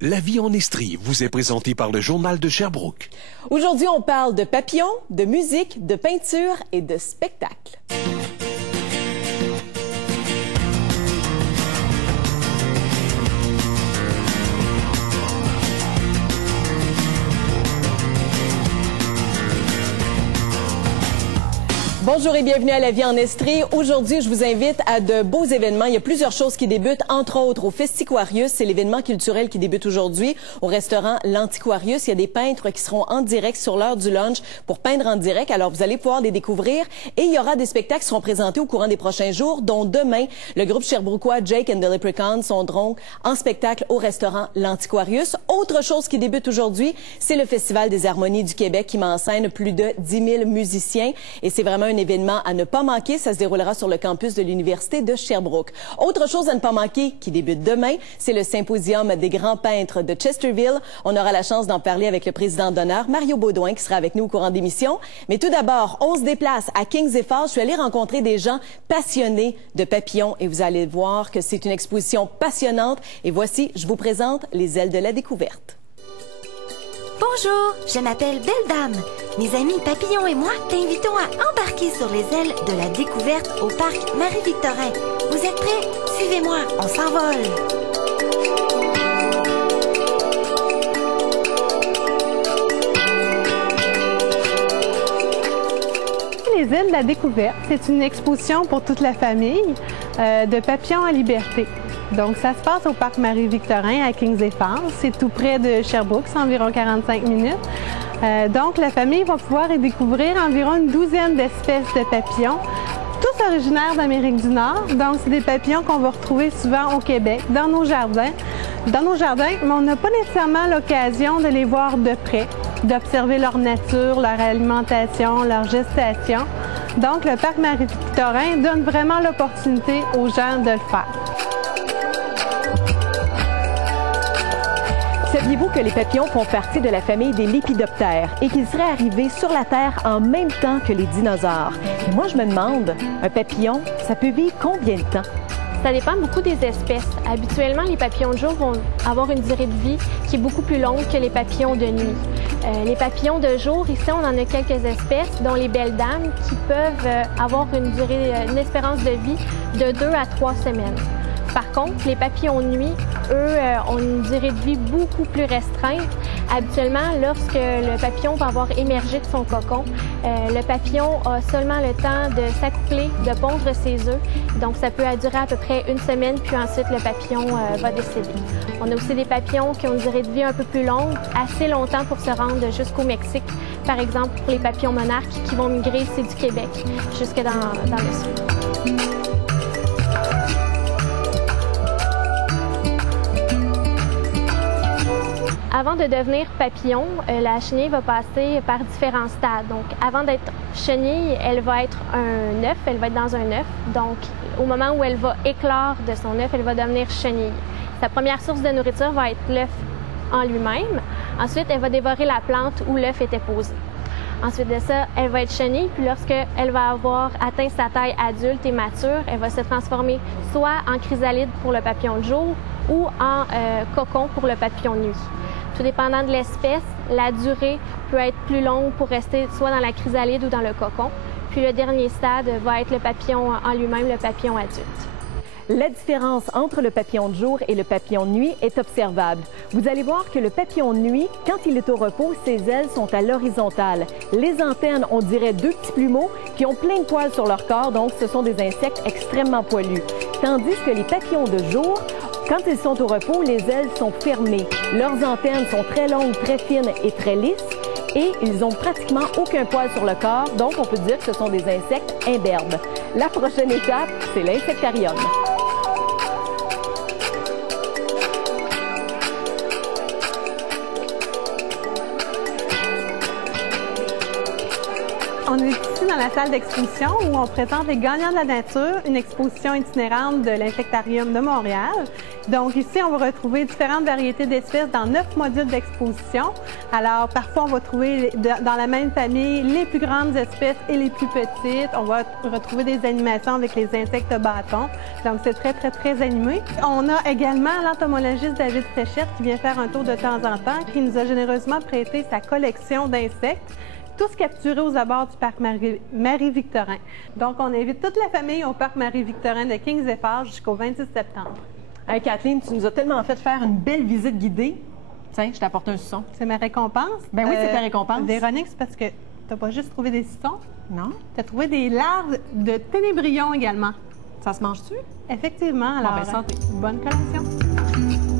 La vie en Estrie vous est présentée par le Journal de Sherbrooke. Aujourd'hui, on parle de papillons, de musique, de peinture et de spectacle. Bonjour et bienvenue à La vie en Estrie. Aujourd'hui, je vous invite à de beaux événements. Il y a plusieurs choses qui débutent, entre autres au Festiquarius. C'est l'événement culturel qui débute aujourd'hui au restaurant L'Antiquarius. Il y a des peintres qui seront en direct sur l'heure du lunch pour peindre en direct. Alors, vous allez pouvoir les découvrir. Et il y aura des spectacles qui seront présentés au courant des prochains jours, dont demain, le groupe sherbrookois Jake and the Leprechauns seront en spectacle au restaurant L'Antiquarius. Autre chose qui débute aujourd'hui, c'est le Festival des harmonies du Québec qui met en scène plus de 10 000 musiciens. Et c'est vraiment un événement à ne pas manquer. Ça se déroulera sur le campus de l'Université de Sherbrooke. Autre chose à ne pas manquer qui débute demain, c'est le symposium des grands peintres de Chesterville. On aura la chance d'en parler avec le président d'honneur, Mario Baudouin, qui sera avec nous au courant d'émission. Mais tout d'abord, on se déplace à Kings et Falls. Je suis allée rencontrer des gens passionnés de papillons et vous allez voir que c'est une exposition passionnante. Et voici, je vous présente les ailes de la découverte. Bonjour, je m'appelle Belle Dame. Mes amis papillons et moi t'invitons à embarquer sur les ailes de la découverte au parc Marie-Victorin. Vous êtes prêts? Suivez-moi, on s'envole. Les ailes de la découverte, c'est une exposition pour toute la famille de papillons à liberté. Donc, ça se passe au parc Marie-Victorin à Kings et Falls. C'est tout près de Sherbrooke, c'est environ 45 minutes. Donc, la famille va pouvoir y découvrir environ une douzaine d'espèces de papillons, tous originaires d'Amérique du Nord. Donc, c'est des papillons qu'on va retrouver souvent au Québec, dans nos jardins. Mais on n'a pas nécessairement l'occasion de les voir de près, d'observer leur nature, leur alimentation, leur gestation. Donc, le parc Marie-Victorin donne vraiment l'opportunité aux gens de le faire. Saviez-vous que les papillons font partie de la famille des lépidoptères et qu'ils seraient arrivés sur la Terre en même temps que les dinosaures? Et moi, je me demande, un papillon, ça peut vivre combien de temps? Ça dépend beaucoup des espèces. Habituellement, les papillons de jour vont avoir une durée de vie qui est beaucoup plus longue que les papillons de nuit. Les papillons de jour, ici, on en a quelques espèces, dont les belles dames, qui peuvent avoir une espérance de vie de 2 à 3 semaines. Par contre, les papillons de nuit, eux, ont une durée de vie beaucoup plus restreinte. Habituellement, lorsque le papillon va avoir émergé de son cocon, le papillon a seulement le temps de s'accoupler, de pondre ses œufs. Donc, ça peut durer à peu près 1 semaine, puis ensuite, le papillon va décéder. On a aussi des papillons qui ont une durée de vie un peu plus longue, assez longtemps pour se rendre jusqu'au Mexique. Par exemple, pour les papillons monarques qui vont migrer ici du Québec jusque dans le sud. Avant de devenir papillon, la chenille va passer par différents stades. Donc, avant d'être chenille, elle va être un œuf, elle va être dans un œuf. Donc, au moment où elle va éclore de son œuf, elle va devenir chenille. Sa première source de nourriture va être l'œuf en lui-même. Ensuite, elle va dévorer la plante où l'œuf était posé. Ensuite de ça, elle va être chenille, puis lorsqu'elle va avoir atteint sa taille adulte et mature, elle va se transformer soit en chrysalide pour le papillon de jour ou en cocon pour le papillon de nuit. Tout dépendant de l'espèce, la durée peut être plus longue pour rester soit dans la chrysalide ou dans le cocon. Puis le dernier stade va être le papillon en lui-même, le papillon adulte. La différence entre le papillon de jour et le papillon de nuit est observable. Vous allez voir que le papillon de nuit, quand il est au repos, ses ailes sont à l'horizontale. Les antennes, on dirait 2 petits plumeaux qui ont plein de poils sur leur corps, donc ce sont des insectes extrêmement poilus. Tandis que les papillons de jour, quand ils sont au repos, les ailes sont fermées. Leurs antennes sont très longues, très fines et très lisses. Et ils n'ont pratiquement aucun poil sur le corps, donc on peut dire que ce sont des insectes imberbes. La prochaine étape, c'est l'insectarium. On est ici dans la salle d'exposition où on présente les gagnants de la nature, une exposition itinérante de l'Insectarium de Montréal. Donc ici, on va retrouver différentes variétés d'espèces dans 9 modules d'exposition. Alors, parfois, on va trouver dans la même famille les plus grandes espèces et les plus petites. On va retrouver des animations avec les insectes bâtons. Donc, c'est très, très, très animé. On a également l'entomologiste David Fréchette qui vient faire un tour de temps en temps, qui nous a généreusement prêté sa collection d'insectes, tous capturés aux abords du parc Marie-Victorin. Donc, on invite toute la famille au parc Marie-Victorin de Kings et Falls jusqu'au 26 septembre. Hey, Kathleen, tu nous as tellement fait faire une belle visite guidée. Tiens, je t'apporte un suçon. C'est ma récompense. Ben oui, c'est ta récompense. Véronique, c'est parce que tu n'as pas juste trouvé des citons. Non. Tu as trouvé des larves de ténébrions également. Ça se mange-tu? Effectivement. Alors, ben, santé. bonne collation.